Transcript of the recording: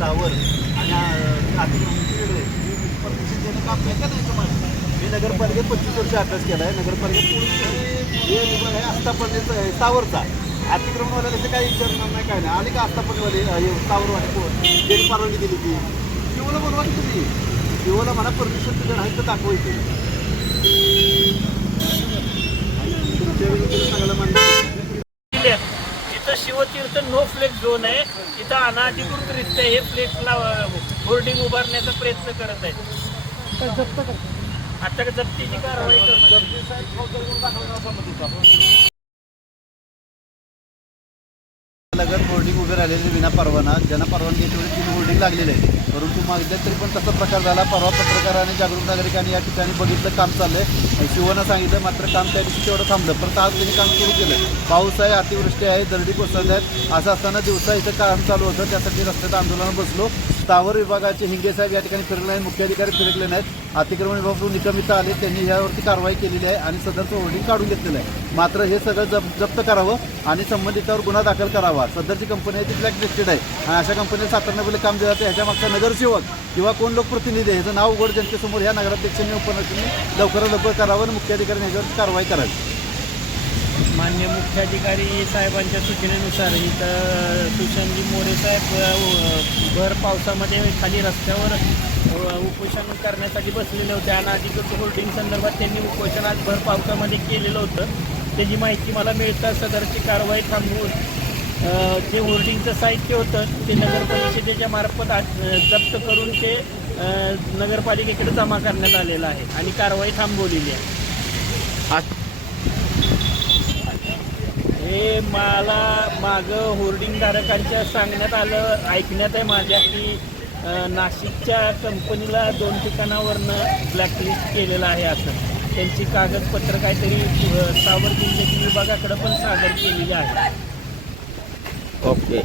स्थावर आणि अतिक्रमणची वेगळे परमिशन देणं काम नाही का नाही तुम्हाला? मी नगरपालिकेत 25 वर्ष अभ्यास केला आहे. नगरपालिकेत हे विभाग आहे आस्थापनेचा स्थावरचा. अतिक्रमणवाल्याला त्याचे काही विचारणार नाही काय नाही. आणि का आस्थापनेवाले स्थावरवाले कोण त्यांनी परवानगी दिली ती शिवला बोलवा की तुम्ही शिवला म्हणा परमिशन तुझ्या नाही तर दाखवायची. तुमच्या विरुद्ध सगळं मान्य. इथं शिवतीर्थ नो फ्लेक्स झोन आहे. इथं अनाधिकृतरित्या हे फ्लेक्सला होर्डिंग उभारण्याचा प्रयत्न करत आहेत. आता जप्तीची कारवाई नगर होर्डिंग उभे राहिलेले विना परवाना ज्यांना परवानगी तेवढे 3 होर्डिंग लागलेले आहे. परंतु मागितले तरी पण तसा प्रकार झाला. परवा पत्रकारांनी जागरूक नागरिकांनी या ठिकाणी बघितलं काम चाललंय. शिवनं सांगितलं मात्र काम त्या दिवशी तेवढं थांबलं. परत आज त्यांनी काम सुरू केलं. पाऊस आहे, अतिवृष्टी आहे, दरडी कोसळत आहेत. असं असताना दिवसा इथं काम चालू होतं. त्यासाठी रस्त्यात आंदोलन बसलो. स्थावर विभागाचे हिंगे साहेब या ठिकाणी फिरले नाही, मुख्याधिकारी फिरकले नाहीत. अतिक्रमण विभागाकडून निकम इथं आले. त्यांनी यावरती कारवाई केलेली आहे आणि सदरचं होर्डिंग काढून घेतलेलं आहे. मात्र हे सगळं जप्त करावं आणि संबंधितावर गुन्हा दाखल करावा. सदरची कंपनी आहे ती ब्लॅकलिस्टेड आहे आणि अशा कंपनीला सातारण्यामध्ये काम दिलं जाते. ह्याच्या मागचा नगरसेवक किंवा कोण लोकप्रतिनिधी आहे ह्याचं नाव उघड जनतेसमोर ह्या नगराध्यक्षांनी उपनगरांनी लवकरात लवकर करावं आणि मुख्याधिकाऱ्यांनी ह्याच्यावर कारवाई करावी. मान्य मुख्याधिकारी साहेबांच्या सूचनेनुसार इथं सुशांतजी मोरे साहेब भर पावसामध्ये खाली रस्त्यावर उपोषण करण्यासाठी बसलेले होते. अनाधिकृत होर्डिंग संदर्भात त्यांनी उपोषण आज भर पावसामध्ये केलेलं होतं. त्याची माहिती मला मिळतात सदरची कारवाई थांबवून जे होर्डिंगचं साहित्य होतं ते नगर परिषदेच्या मार्फत जप्त करून ते नगरपालिकेकडे जमा करण्यात आलेलं आहे आणि कारवाई थांबवलेली आहे. हे मला मागं होर्डिंगधारकांच्या सांगण्यात आलं, ऐकण्यात आहे माझ्या की नाशिकच्या कंपनीला 2 ठिकाणावरनं ब्लॅकलिस्ट केलेलं आहे. असं त्यांची कागदपत्र काहीतरी स्थावर जिल्ह्यातील विभागाकडे पण सादर केलेली आहे. ओके.